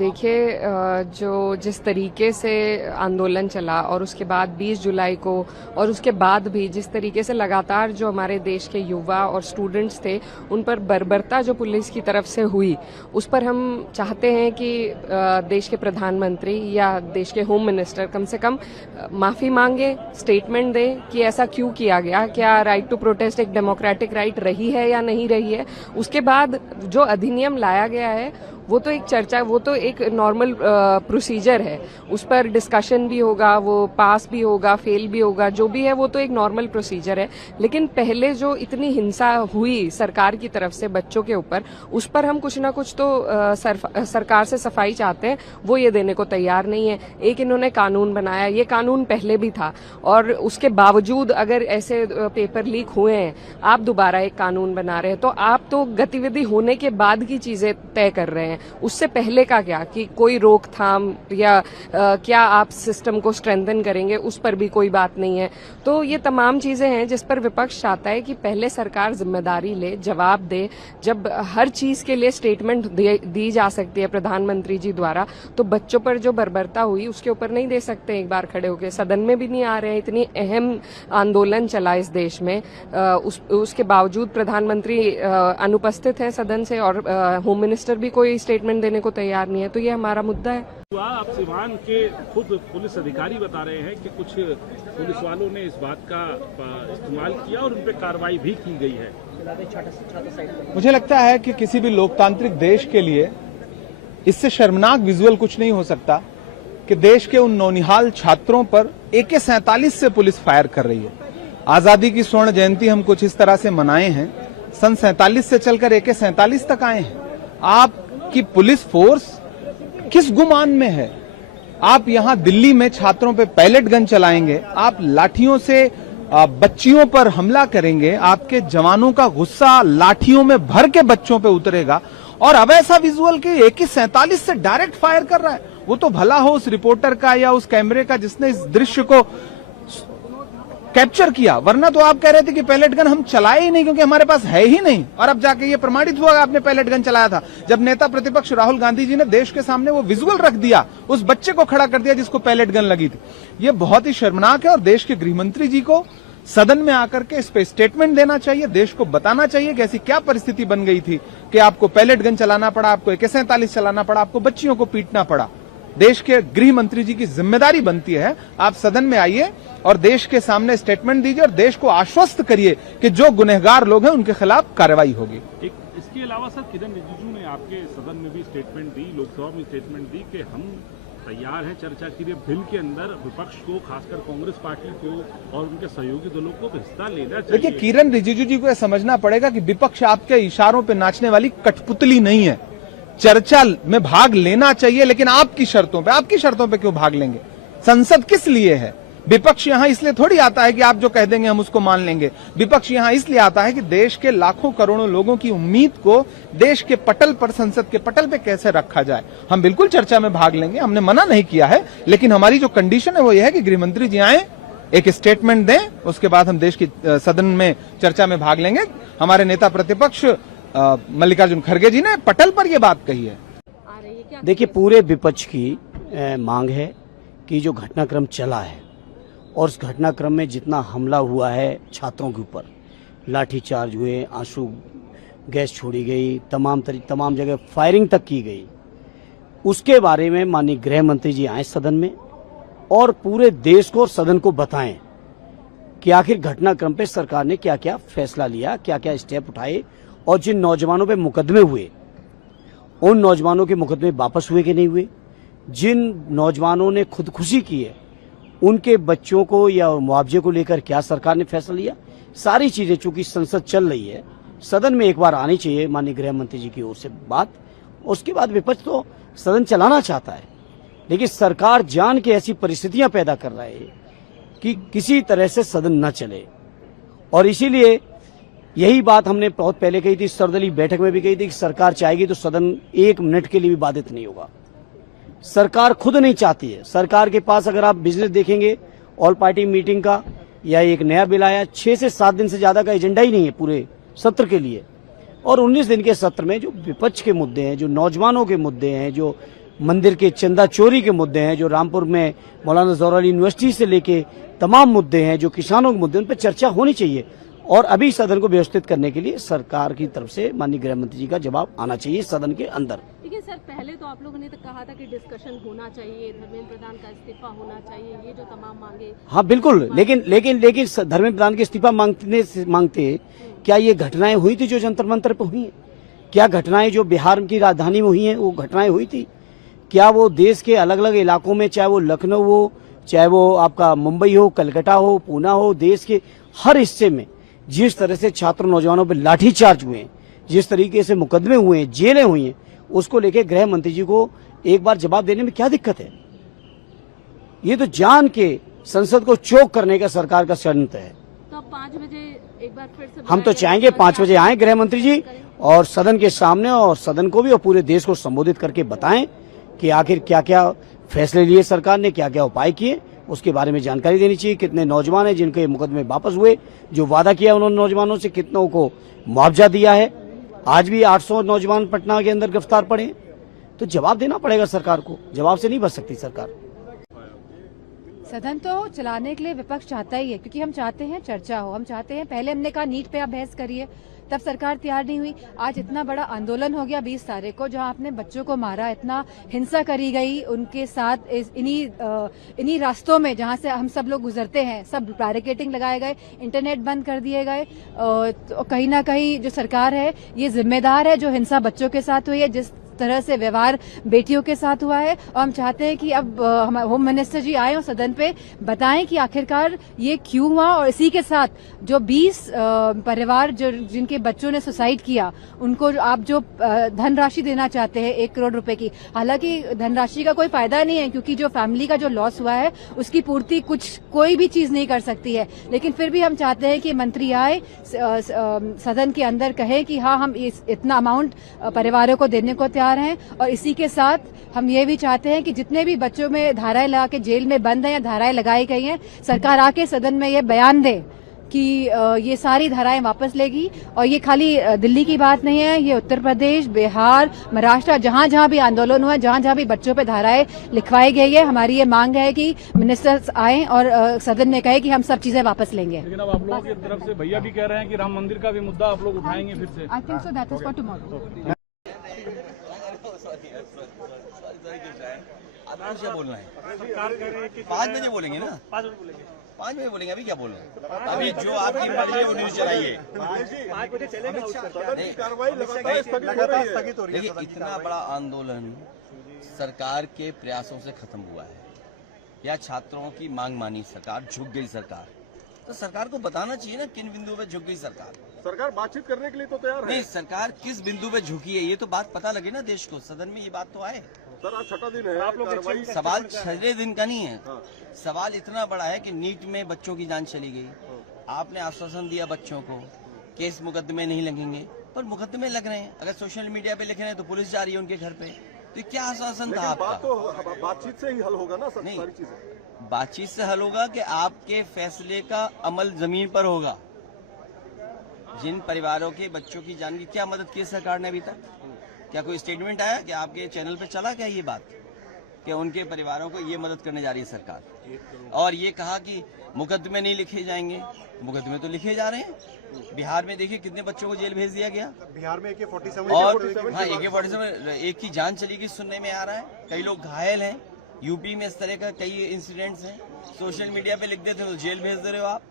देखिए, जो जिस तरीके से आंदोलन चला और उसके बाद 20 जुलाई को और उसके बाद भी जिस तरीके से लगातार जो हमारे देश के युवा और स्टूडेंट्स थे उन पर बर्बरता जो पुलिस की तरफ से हुई, उस पर हम चाहते हैं कि देश के प्रधानमंत्री या देश के होम मिनिस्टर कम से कम माफी मांगे, स्टेटमेंट दे कि ऐसा क्यों किया गया, क्या राइट टू प्रोटेस्ट एक डेमोक्रेटिक राइट रही है या नहीं रही है। उसके बाद जो अधिनियम लाया गया है वो तो एक चर्चा, वो तो एक नॉर्मल प्रोसीजर है, उस पर डिस्कशन भी होगा, वो पास भी होगा, फेल भी होगा, जो भी है वो तो एक नॉर्मल प्रोसीजर है। लेकिन पहले जो इतनी हिंसा हुई सरकार की तरफ से बच्चों के ऊपर, उस पर हम कुछ ना कुछ तो सरकार से सफाई चाहते हैं, वो ये देने को तैयार नहीं है। एक इन्होंने कानून बनाया, ये कानून पहले भी था और उसके बावजूद अगर ऐसे पेपर लीक हुए हैं, आप दोबारा एक कानून बना रहे हैं, तो आप तो गतिविधि होने के बाद की चीजें तय कर रहे हैं। उससे पहले का क्या कि कोई रोकथाम या क्या आप सिस्टम को स्ट्रेंथन करेंगे, उस पर भी कोई बात नहीं है। तो ये तमाम चीजें हैं जिस पर विपक्ष चाहता है कि पहले सरकार जिम्मेदारी ले, जवाब दे। जब हर चीज के लिए स्टेटमेंट दी जा सकती है प्रधानमंत्री जी द्वारा, तो बच्चों पर जो बर्बरता हुई उसके ऊपर नहीं दे सकते एक बार खड़े होकर, सदन में भी नहीं आ रहे हैं। इतनी अहम आंदोलन चला इस देश में, उसके बावजूद प्रधानमंत्री अनुपस्थित है सदन से और होम मिनिस्टर भी कोई स्टेटमेंट देने को तैयार नहीं है। तो ये हमारा मुद्दा है। आप सिवान के खुद पुलिस अधिकारी बता रहे हैं कि कुछ पुलिस वालों ने इस बात का इस्तेमाल किया और उन पर कार्रवाई भी की गई है। मुझे लगता है कि किसी भी लोकतांत्रिक देश के लिए इससे शर्मनाक विजुअल कुछ नहीं हो सकता कि देश के उन नौनिहाल छात्रों पर AK-47 से पुलिस फायर कर रही है। आजादी की स्वर्ण जयंती हम कुछ इस तरह से मनाए हैं, सन 47 से चलकर AK-47 तक आए हैं। आपकी पुलिस फोर्स किस गुमान में है? आप यहां दिल्ली में छात्रों पे पैलेट गन चलाएंगे, आप लाठियों से बच्चियों पर हमला करेंगे, आपके जवानों का गुस्सा लाठियों में भर के बच्चों पे उतरेगा और अब ऐसा विजुअल कि AK-47 से डायरेक्ट फायर कर रहा है। वो तो भला हो उस रिपोर्टर का या उस कैमरे का जिसने इस दृश्य को कैप्चर किया, वरना तो आप कह रहे थे कि पैलेट गन हम चलाए ही नहीं क्योंकि हमारे पास है ही नहीं, और अब जाके ये प्रमाणित हुआ आपने पैलेट गन चलाया था। जब नेता प्रतिपक्ष राहुल गांधी जी ने देश के सामने वो विजुअल रख दिया, उस बच्चे को खड़ा कर दिया जिसको पैलेट गन लगी थी, ये बहुत ही शर्मनाक है। और देश के गृह मंत्री जी को सदन में आकर के इस पे स्टेटमेंट देना चाहिए, देश को बताना चाहिए कि ऐसी क्या परिस्थिति बन गई थी कि आपको पैलेट गन चलाना पड़ा, आपको AK-47 चलाना पड़ा, आपको बच्चियों को पीटना पड़ा। देश के गृह मंत्री जी की जिम्मेदारी बनती है आप सदन में आइए और देश के सामने स्टेटमेंट दीजिए और देश को आश्वस्त करिए कि जो गुनहगार लोग हैं उनके खिलाफ कार्रवाई होगी। इसके अलावा सर, किरण रिजिजू ने आपके सदन में भी स्टेटमेंट दी, लोकसभा में स्टेटमेंट दी कि हम तैयार हैं चर्चा के लिए, बिल के अंदर विपक्ष को, खासकर कांग्रेस पार्टी को और उनके सहयोगी दलों को हिस्सा लेना चाहिए। देखिए, किरण रिजिजू जी को यह समझना पड़ेगा कि विपक्ष आपके इशारों पर नाचने वाली कठपुतली नहीं है। चर्चा में भाग लेना चाहिए, लेकिन आपकी शर्तों पे क्यों भाग लेंगे? संसद किस लिए है? विपक्ष यहां इसलिए थोड़ी आता है कि आप जो कह देंगे हम उसको मान लेंगे। विपक्ष यहां इसलिए आता है कि देश के लाखों करोड़ों लोगों की उम्मीद को देश के पटल पर, संसद के पटल पे कैसे रखा जाए। हम बिल्कुल चर्चा में भाग लेंगे, हमने मना नहीं किया है, लेकिन हमारी जो कंडीशन है वो ये है कि गृहमंत्री जी आए, एक स्टेटमेंट दें, उसके बाद हम देश की सदन में चर्चा में भाग लेंगे। हमारे नेता प्रतिपक्ष मल्लिकार्जुन खड़गे जी ने पटल पर यह बात कही है। देखिए, पूरे विपक्ष की मांग है कि जो घटनाक्रम चला है और उस घटनाक्रम में जितना हमला हुआ है छात्रों के ऊपर, लाठीचार्ज हुए, आंसू गैस छोड़ी गई, तमाम जगह फायरिंग तक की गई, उसके बारे में माननीय गृह मंत्री जी आए सदन में और पूरे देश को और सदन को बताएं कि आखिर घटनाक्रम पे सरकार ने क्या क्या फैसला लिया, क्या क्या स्टेप उठाए और जिन नौजवानों पे मुकदमे हुए उन नौजवानों के मुकदमे वापस हुए कि नहीं हुए, जिन नौजवानों ने खुदकुशी की है उनके बच्चों को या मुआवजे को लेकर क्या सरकार ने फैसला लिया। सारी चीजें चूंकि संसद चल रही है, सदन में एक बार आनी चाहिए माननीय गृह मंत्री जी की ओर से बात। उसके बाद विपक्ष तो सदन चलाना चाहता है, लेकिन सरकार जान के ऐसी परिस्थितियां पैदा कर रहा है कि किसी तरह से सदन न चले। और इसीलिए यही बात हमने बहुत पहले कही थी, सर्वदलीय बैठक में भी कही थी कि सरकार चाहेगी तो सदन 1 मिनट के लिए भी बाधित नहीं होगा। सरकार खुद नहीं चाहती है। सरकार के पास अगर आप बिजनेस देखेंगे, ऑल पार्टी मीटिंग का या एक नया बिल आया, 6 से 7 दिन से ज्यादा का एजेंडा ही नहीं है पूरे सत्र के लिए। और 19 दिन के सत्र में जो विपक्ष के मुद्दे हैं, जो नौजवानों के मुद्दे हैं, जो मंदिर के चंदा चोरी के मुद्दे हैं, जो रामपुर में मौलाना ज़ौहर यूनिवर्सिटी से लेके तमाम मुद्दे हैं, जो किसानों के मुद्दे, उन पर चर्चा होनी चाहिए। और अभी सदन को व्यवस्थित करने के लिए सरकार की तरफ से माननीय गृह मंत्री जी का जवाब आना चाहिए सदन के अंदर। देखिए सर, पहले तो आप लोगों ने तो कहा था कि डिस्कशन होना चाहिए, धर्मेंद्र प्रधान का इस्तीफा होना चाहिए, ये जो तमाम मांगे। हाँ बिल्कुल, लेकिन धर्मेंद्र प्रधान के इस्तीफा मांगते क्या ये घटनाएं हुई थी जो जंतर मंतर पर हुई हैं? क्या घटनाएं जो बिहार की राजधानी में हुई हैं वो घटनाएं हुई थी? क्या वो देश के अलग अलग इलाकों में, चाहे वो लखनऊ हो, चाहे वो आपका मुंबई हो, कलकत्ता हो, पूना हो, देश के हर हिस्से में जिस तरह से छात्र नौजवानों पर लाठीचार्ज हुए हैं, जिस तरीके से मुकदमे हुए हैं, जेलें हुई हैं, उसको लेके गृह मंत्री जी को एक बार जवाब देने में क्या दिक्कत है? ये तो जान के संसद को चोक करने का सरकार का षड्यंत्र है। तो अब 5 बजे एक बार फिर से हम तो चाहेंगे 5 बजे आए गृह मंत्री जी और सदन के सामने, और सदन को भी और पूरे देश को संबोधित करके बताएं कि आखिर क्या क्या फैसले लिए सरकार ने, क्या क्या उपाय किए, उसके बारे में जानकारी देनी चाहिए। कितने नौजवान हैं जिनके मुकदमे वापस हुए, जो वादा किया उन्होंने नौजवानों से, कितनों को मुआवजा दिया है। आज भी 800 नौजवान पटना के अंदर गिरफ्तार पड़े, तो जवाब देना पड़ेगा सरकार को, जवाब से नहीं बच सकती सरकार। सदन तो चलाने के लिए विपक्ष चाहता ही है, क्योंकि हम चाहते हैं चर्चा हो, हम चाहते हैं, पहले हमने कहा नीट पे आप बहस करिए, तब सरकार तैयार नहीं हुई। आज इतना बड़ा आंदोलन हो गया 20 तारीख को, जहां आपने बच्चों को मारा, इतना हिंसा करी गई उनके साथ, इन्हीं रास्तों में जहां से हम सब लोग गुजरते हैं, सब बैरिकेडिंग लगाए गए, इंटरनेट बंद कर दिए गए। तो कहीं ना कहीं जो सरकार है ये जिम्मेदार है जो हिंसा बच्चों के साथ हुई है, जिस तरह से व्यवहार बेटियों के साथ हुआ है। और हम चाहते हैं कि अब होम मिनिस्टर जी आए और सदन पे बताएं कि आखिरकार ये क्यों हुआ, और इसी के साथ जो 20 परिवार जो जिनके बच्चों ने सुसाइड किया, उनको आप जो धनराशि देना चाहते हैं 1 करोड़ रुपए की, हालांकि धनराशि का कोई फायदा नहीं है, क्योंकि जो फैमिली का जो लॉस हुआ है उसकी पूर्ति कोई भी चीज नहीं कर सकती है। लेकिन फिर भी हम चाहते हैं कि मंत्री आए सदन के अंदर कहे कि हाँ, हम इतना अमाउंट परिवारों को देने को तैयार हैं। और इसी के साथ हम ये भी चाहते हैं कि जितने भी बच्चों में धाराएं लगा के जेल में बंद हैं या धाराएं लगाई गई हैं, सरकार आके सदन में ये बयान दे कि ये सारी धाराएं वापस लेगी। और ये खाली दिल्ली की बात नहीं है, ये उत्तर प्रदेश, बिहार, महाराष्ट्र, जहां जहां भी आंदोलन हुआ, जहां जहां भी बच्चों पे धाराएं लिखवाई गई है, हमारी ये मांग है कि मिनिस्टर्स आए और सदन में कहे कि हम सब चीजें वापस लेंगे। लेकिन अब आप लोगों की तरफ से भैया भी कह रहे हैं कि राम मंदिर का भी मुद्दा आप लोग उठाएंगे फिर से। I think so that is for tomorrow. आपको क्या बोलना है? 5 बजे बोलेंगे ना, 5 बजे बोलेंगे। अभी क्या बोल रहे हैं? अभी जो आपकी मर्जी है वो न्यूज चलाइए। 5 बजे चलेगा। देखिए, इतना बड़ा आंदोलन सरकार के प्रयासों से खत्म हुआ है, या छात्रों की मांग मानी सरकार, झुक गई सरकार, तो सरकार को बताना चाहिए ना किन बिंदु पे झुक गई सरकार। सरकार बातचीत करने के लिए तो तैयार है। नहीं, सरकार किस बिंदु पे झुकी है ये तो बात पता लगे ना देश को, सदन में ये बात तो आए। सर आज 6वां दिन है, आप लोग सवाल 6 दिन का नहीं है, सवाल इतना बड़ा है कि नीट में बच्चों की जान चली गई, आपने आश्वासन दिया बच्चों को केस मुकदमे नहीं लगेंगे, पर मुकदमे लग रहे हैं। अगर सोशल मीडिया पे लिख रहे हैं तो पुलिस जा रही है उनके घर पे, तो क्या आश्वासन था आपका? बात तो बातचीत से ही हल होगा ना सर, नहीं, सारी चीजें बातचीत से हल होगा कि आपके फैसले का अमल जमीन पर होगा। जिन परिवारों के बच्चों की जान की क्या मदद की सरकार ने अभी तक? क्या कोई स्टेटमेंट आया कि आपके चैनल पे चला क्या ये बात कि उनके परिवारों को ये मदद करने जा रही है सरकार? और ये कहा कि मुकदमे नहीं लिखे जाएंगे, मुकदमे तो लिखे जा रहे हैं। बिहार में देखिए कितने बच्चों को जेल भेज दिया गया, बिहार में AK-47 और हाँ AK-47 एक की जान चली गई सुनने में आ रहा है, कई लोग घायल हैं। यूपी में इस तरह का कई इंसिडेंट्स हैं, सोशल मीडिया पे लिख देते हो तो जेल भेज दे रहे हो आप।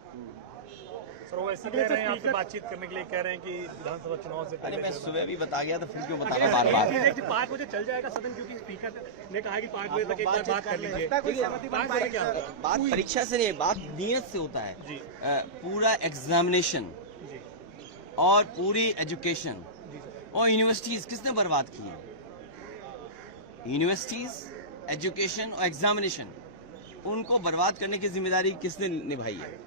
सर वो ऐसे कह रहे हैं, आपसे बातचीत करने के लिए कह रहे हैं कि विधानसभा चुनाव से अरे मैं सुबह भी बता गया तो फिर क्यों बताना बार बार? 5 बजे चल जाएगा सदन, क्योंकि स्पीकर ने कहा कि 5 बजे तक एक बार बात कर लीजिए। 5 बजे क्या होगा? बात परीक्षा से नहीं, बात नियत से होता है। पूरा एग्जामिनेशन और पूरी एजुकेशन और यूनिवर्सिटीज किसने बर्बाद की है? यूनिवर्सिटीज, एजुकेशन और एग्जामिनेशन, उनको बर्बाद करने की जिम्मेदारी किसने निभाई है?